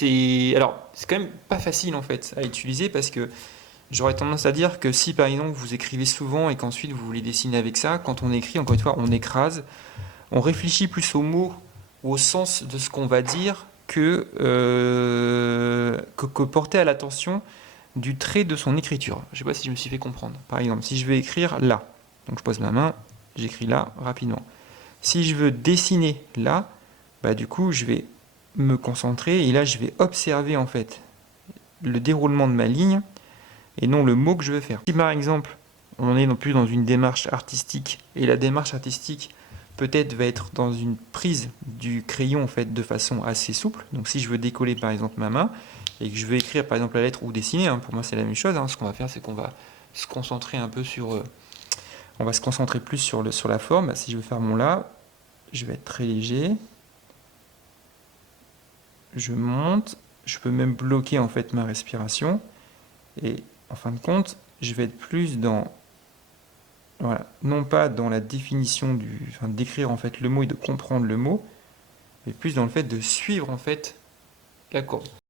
Alors, c'est quand même pas facile en fait à utiliser parce que j'aurais tendance à dire que si par exemple vous écrivez souvent et qu'ensuite vous voulez dessiner avec ça, quand on écrit, encore une fois, on écrase, on réfléchit plus aux mots ou au sens de ce qu'on va dire que porter à l'attention du trait de son écriture. Je ne sais pas si je me suis fait comprendre. Par exemple, si je veux écrire là, donc je pose ma main, j'écris là rapidement. Si je veux dessiner là, bah du coup je vais me concentrer et là je vais observer en fait le déroulement de ma ligne et non le mot que je veux faire. Si par exemple on est non plus dans une démarche artistique et la démarche artistique peut-être va être dans une prise du crayon en fait de façon assez souple. Donc si je veux décoller par exemple ma main et que je veux écrire par exemple la lettre ou dessiner, hein, pour moi c'est la même chose. Hein, ce qu'on va faire c'est qu'on va se concentrer un peu sur, on va se concentrer plus sur la forme. Si je veux faire mon là, je vais être très léger. Je monte, je peux même bloquer en fait ma respiration et en fin de compte, je vais être plus dans, voilà, non pas dans la définition enfin, d'écrire en fait le mot et de comprendre le mot, mais plus dans le fait de suivre en fait l'accord.